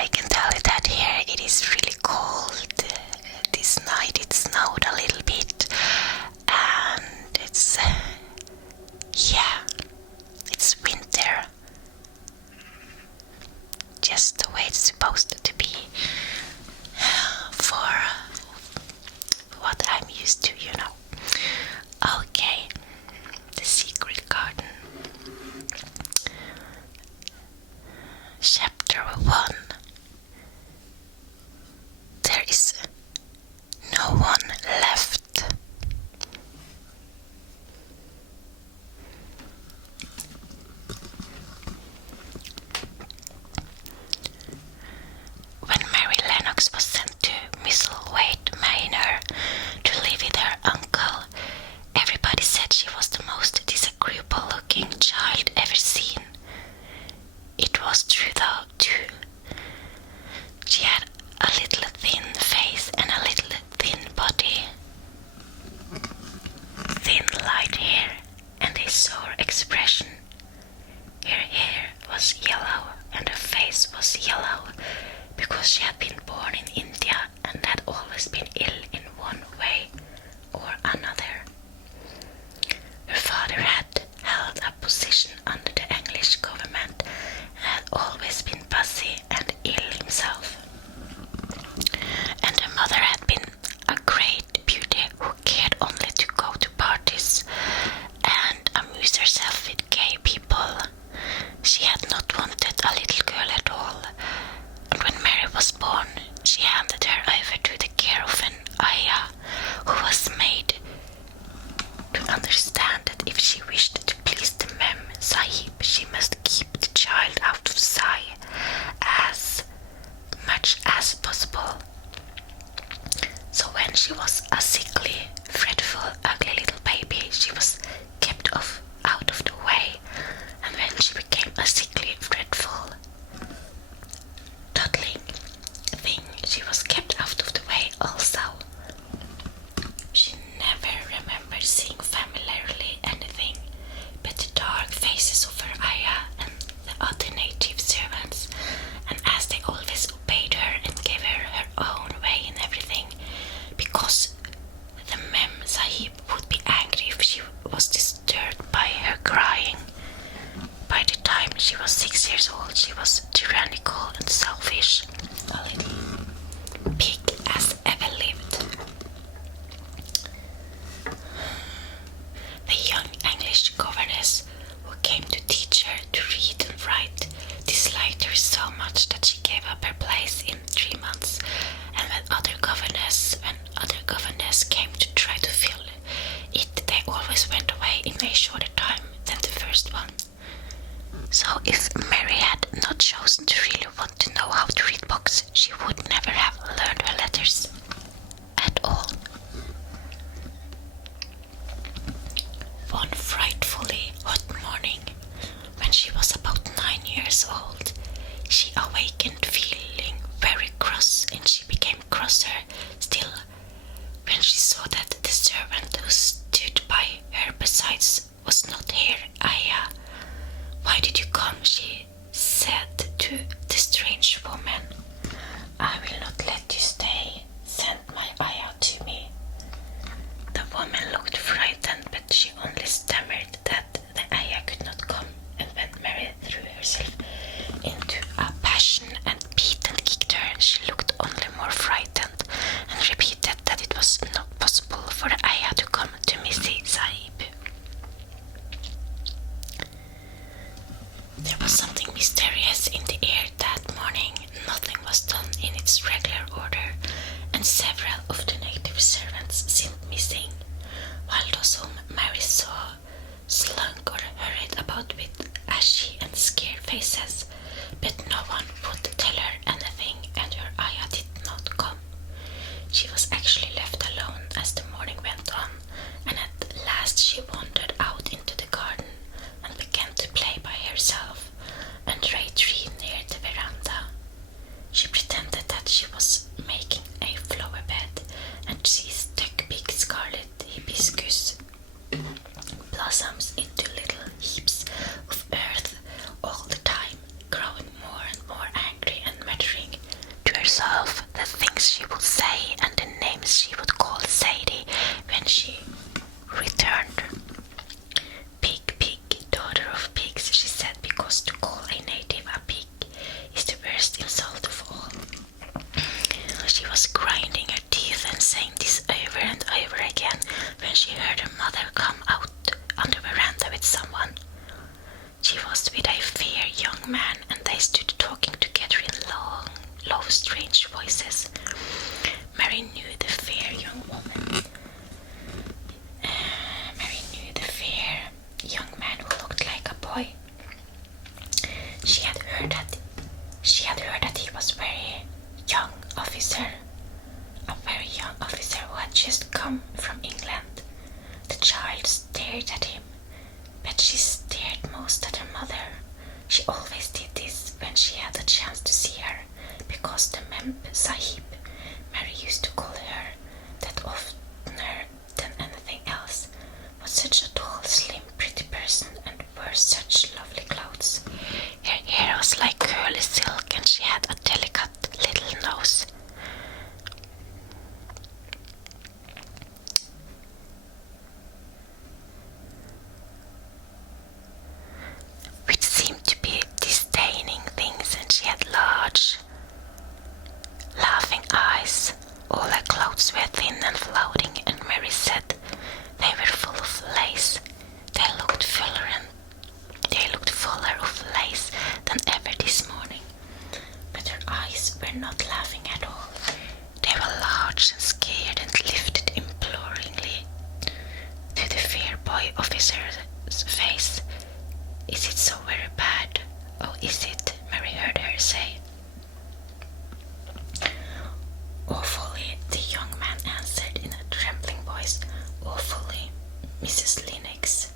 I can tell you that here it is really cold. This night it snowed a little bit, and it's winter. Just the way it's supposed to be for what I'm used to, you know. Okay, the secret garden. Chapter 1. There is no one left. When Mary Lennox was sent to Misselthwaite Manor to live with her uncle, everybody said she was the most disagreeable-looking child ever seen. It was true though, too. She had a little thin face and a little thin body, thin light hair and a sour expression. Her hair was yellow and her face was yellow because she had been born in India and had always been ill in one way or another. Her father had held a position under the English government and had always been busy and ill himself. And her mother had been a great beauty who cared only to go to parties and amuse herself with gay people. She had not wanted a little girl at all, and when Mary was born, she handed her over to the care of an ayah who was made to understand that if she wished to please the Mem Sahib, she must keep the child out of sight as much as possible. So when she was a sickly, fretful, ugly little baby, she was kept out of the way, and when she became a sickly, fretful, toddling thing, she was kept out of the way also. She never remembered seeing familiarly anything but the dark faces of her ayah and the other native servants, and as they always obeyed her and gave her her own way in everything, because the Mem Sahib would be angry if she was disturbed by her crying. By the time she was 6 years old, she was tyrannical and selfish, a little pig as ever lived. The young English governess who came to teach her to read and write disliked her so much that she gave up her place in 3 months, and when other governess came to try to fill it, they always went away in a shorter time than the first one. So if Mary had not chosen to really want to know how to read books, she would never have learned her letters at all. One frightfully hot morning, when she was about 9 years old, she awakened feeling very cross, and she became crosser still when she saw that the servant who stood by her besides was not here. Ayah, why did you come? She said to the strange woman. I will not let you stay. Send my ayah to me. The woman looked frightened, but she only stammered that the ayah could not come, and when Mary threw herself into a passion and beat and kicked her, she looked only more frightened and repeated that it was not possible for the ayah to come to Missy Sahib. There was something mysterious in the air voices. Mary knew the fair young woman. Mary knew the fair young man who looked like a boy. She had heard that he was very young officer, a very young officer who had just come from England. The child stared at him, but she stared most at her mother. She always did this when she had a chance to see her, because the Mem Sahib, Mary used to call her that oftener than anything else, was such a tall, slim, pretty person and wore such lovely clothes. Her hair was like curly silk and she had a delicate little nose. Which seemed to be disdaining things, and she had large, laughing eyes. All her clothes were thin and floating, and Mary said they were full of lace. They looked fuller of lace than ever this morning. But her eyes were not laughing at all. They were large and scared and lifted imploringly to the fair boy officer's face. Is it so very bad? Oh, is it? Mary heard her say. Awfully, the young man answered in a trembling voice. Awfully, Mrs. Lennox.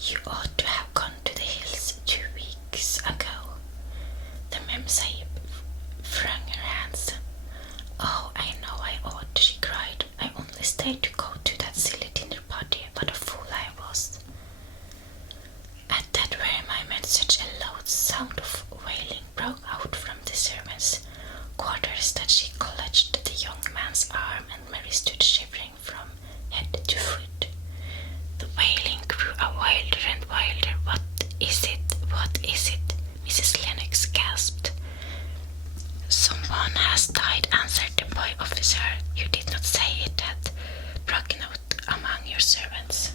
You ought to have gone to the hills 2 weeks ago. The Mem Sahib wrung her hands. Oh, I know I ought, she cried. I only stayed to go to that silly dinner party. What a fool I was. At that very moment, such a loud sound of wailing broke out from the servants' quarters that she clutched the young man's arm, and Mary stood shivering from head to foot. The wailing grew wilder and wilder. What is it? What is it? Mrs. Lennox gasped. Someone has died, answered the boy officer. You did not say it had broken out among your servants.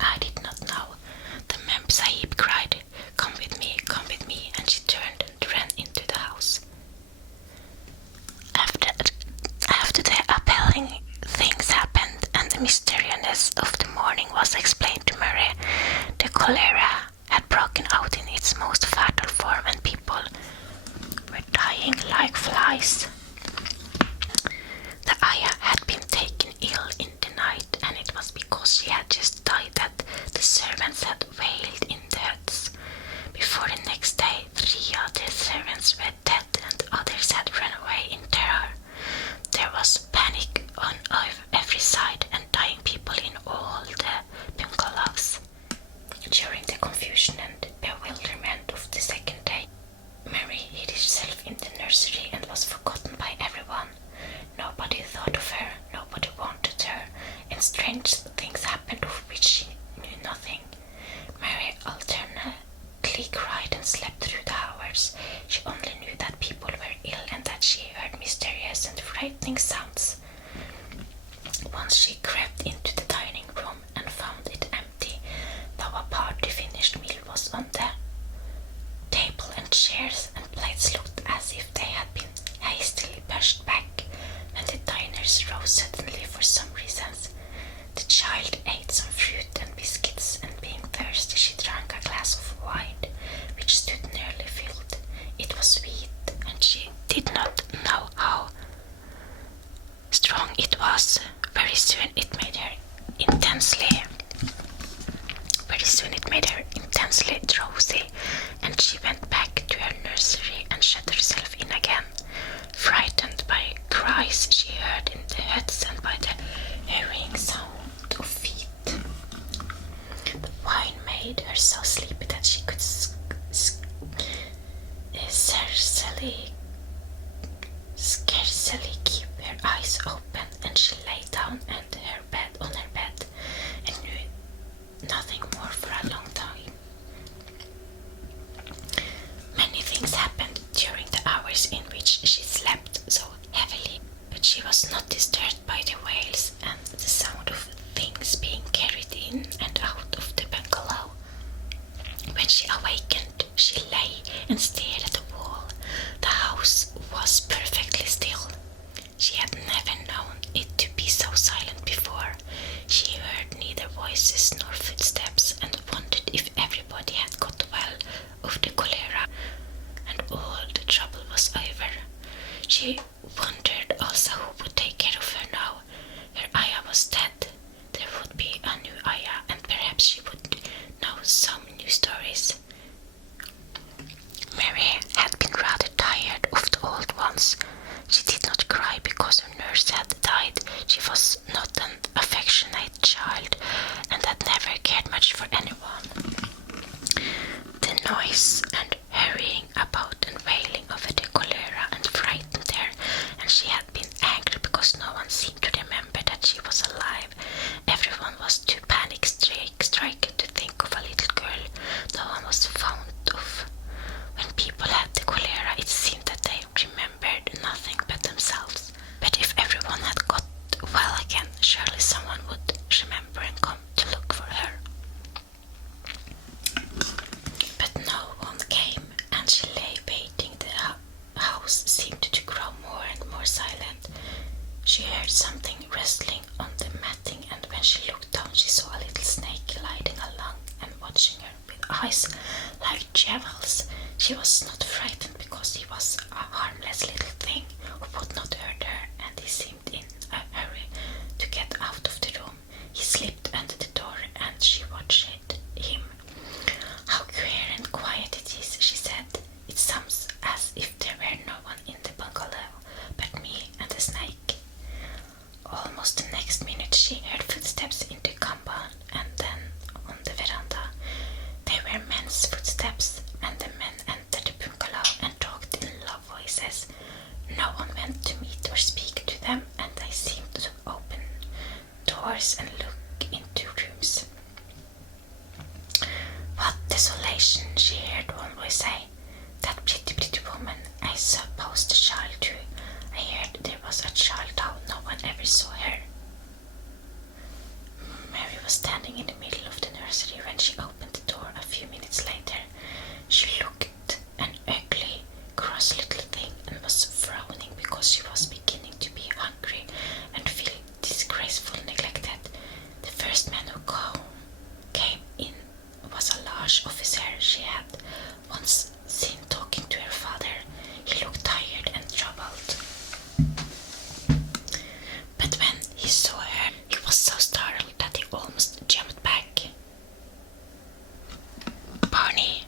I did not know. The Mem Sahib cried, come with me, and she turned and ran into the house. After the appalling things happened and the mysteriousness of the morning was explained to Mary, the cholera had broken out in its most fatal form and people were dying like flies. The ayah had been taken ill in the night, and it was because she had just died that the servants had wailed in the huts. Before the next day, 3 other servants were dead and others had run away in terror. There was panic on every side and dying people in all the bungalows. During the confusion and bewilderment of the second day, Mary hid herself in the nursery and was forgotten by everyone. Nobody thought of her, nobody wanted her, and strange things happened of which she knew nothing. Mary alternately cried and slept through the hours. She only knew that people were ill and that she heard mysterious and frightening sounds. Once she crept into the dining room and found it empty, though a partly finished meal was on the table, and chairs and plates looked as if they had been hastily pushed back when the diners rose suddenly for some reasons. The child ate some fruit and biscuits, and being thirsty she drank a glass of wine, which stood nearly filled. It was sweet, and she did not know how strong it was. Very soon it made her intensely drowsy, and she went back to her nursery and shut herself in again, frightened by cries she heard in the huts and by the hurrying sound of feet. The wine made her so sleepy that she could scarcely keep her eyes open, and she lay down on her bed and knew nothing more for a long time. Many things happened during the hours in which she slept so heavily, but she was not disturbed by the wails and the sound of things being carried in and out of the bungalow. When she awakened, she lay and stared at the wall. The house She wondered also who would take care of her now. Her Aya was dead. There would be a new Aya, and perhaps she would know some new stories. Mary had been rather tired of the old ones. She did not cry because her nurse had died. She was not an affectionate child and had never cared much for anyone. The noise and hurrying about and wailing over the cholera and frightened her, and she had been angry because no one seemed to remember that she was alive. Everyone was too panic-stricken to think of a little girl no one was fond of. When people had the cholera, it seemed that they remembered nothing but themselves. But if everyone had got well again, surely someone would remember and come to look for her. But no one came, and she lay waiting. The house seemed to grow more and more silent. She heard something rustling on the matting, and when she looked down, she saw a little snake gliding along and watching her with eyes like jewels. She was not frightened because he was a harmless little thing who would not hurt her, and he seemed in a hurry to get out of the room. He slipped under the door, and she watched him. "How queer and quiet it is," she said. "It sounds as if there were no one in the bungalow but me and the snake." Almost the next minute she heard footsteps in the compound and then on the veranda. They were men's footsteps, and the men entered the bungalow and talked in low voices. No one went to meet or speak to them, and they seemed to open doors and look into rooms. "What desolation," she heard one voice say. "That pretty woman, I suppose the child too. I heard there was a child, how no one ever saw her." Mary was standing in the middle of the nursery when she opened the door a few minutes later. She looked an ugly, cross little thing and was frowning because she was beginning to be hungry and feel disgracefully neglected. The first man who came in was a large officer she had once seen talking to her father. He looked tired and troubled. But when he saw her, he was so startled that he almost jumped back. "Barney,"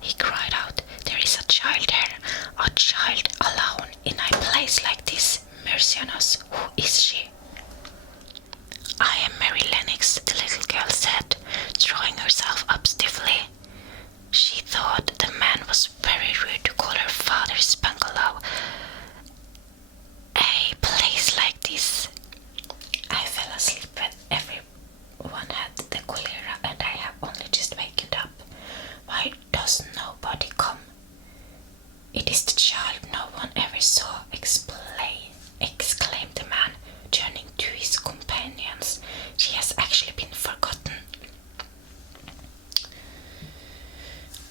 he cried out, "there is a child here, a child alone in a place like this. Mercy on us, who is she?" "I am Mary Lennox," the little girl said, drawing herself up stiffly. She thought the man was very rude to call her father's bungalow a place like this. "I fell asleep when everyone had the cholera, and I have only just wakened up. Why does nobody come?" "It is the child no one ever saw," exclaimed the man, turning to his companions. "She has actually been forgotten."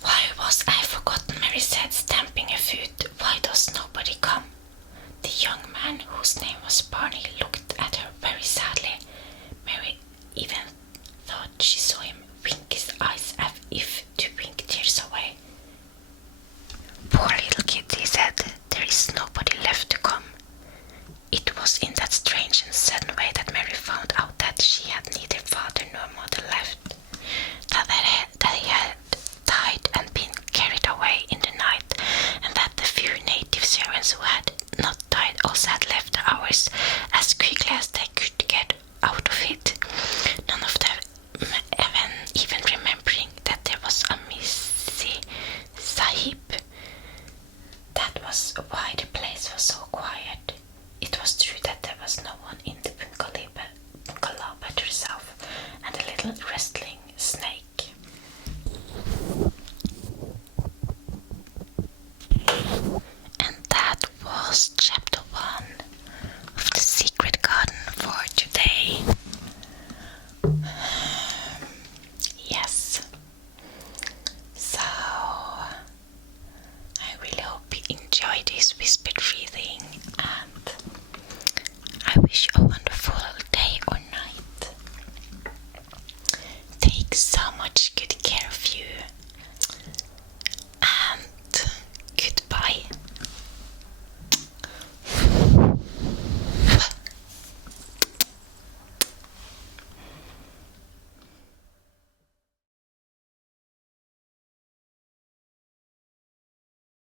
"Why was I forgotten?" Mary said, stamping her foot. "Why does nobody come?" The young man, whose name was Barney, looked at her very sadly. Mary even thought she saw him wink his eyes as if to wink tears away. "Poor little kid," he said, "there is nobody left to come." It was in that strange and sudden way that Mary found out that she had neither father nor mother left, that he had died and been carried away in the night, and that the few native servants who had not died also had left the hours as quickly as they could get out of it, none of them even remembering that there was a Missy Sahib. That was why the place was so quiet. It was true that there was no one in